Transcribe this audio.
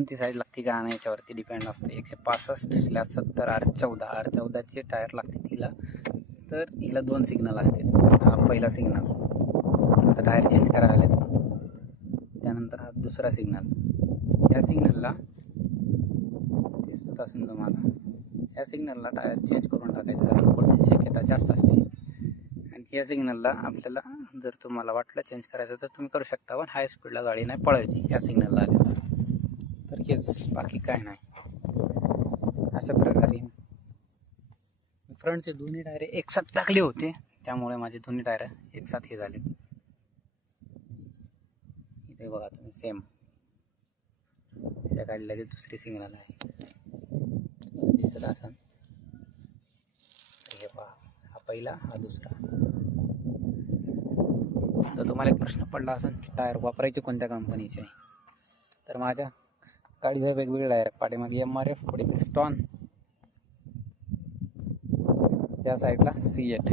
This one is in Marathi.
कोणती साईज लागते का? नाही याच्यावरती डिपेंड असते. एकशे पासष्ट स्लॅश सत्तर आर चौदा. आर चौदाचे टायर लागते तिला. तर हिला दोन सिग्नल असतील हा पहिला सिग्नल आता टायर चेंज करायला आलेत त्यानंतर हा दुसरा सिग्नल या सिग्नलला दिसत असेल तुम्हाला. या सिग्नलला टायर चेंज करून टाकायचं कारण कोणती शक्यता जास्त असते. आणि या सिग्नलला आपल्याला जर तुम्हाला वाटलं चेंज करायचं तर तुम्ही करू शकता. पण हाय स्पीडला गाडी नाही पळवायची या सिग्नलला आल्यावर तर बाकी काय नाही. अशा प्रकारे फ्रंटचे दोन्ही टायर एकसाथ टाकले होते. त्यामुळे माझे दोन्ही टायर एकसाथ हे झाले इथे बघा तुम्ही सेम त्या गाडी लगेच दुसरी सिग्नल आहे. दिसत असाल हे पहा हा पहिला हा दुसरा. तर तुम्हाला एक प्रश्न पडला असेल की टायर वापरायचे कोणत्या कंपनीचे तर माझ्या गाडीवर वेगवेगळे टायर पाठीमागे एम आर एफ पुढे पिस्टॉन त्या साईडला सी एट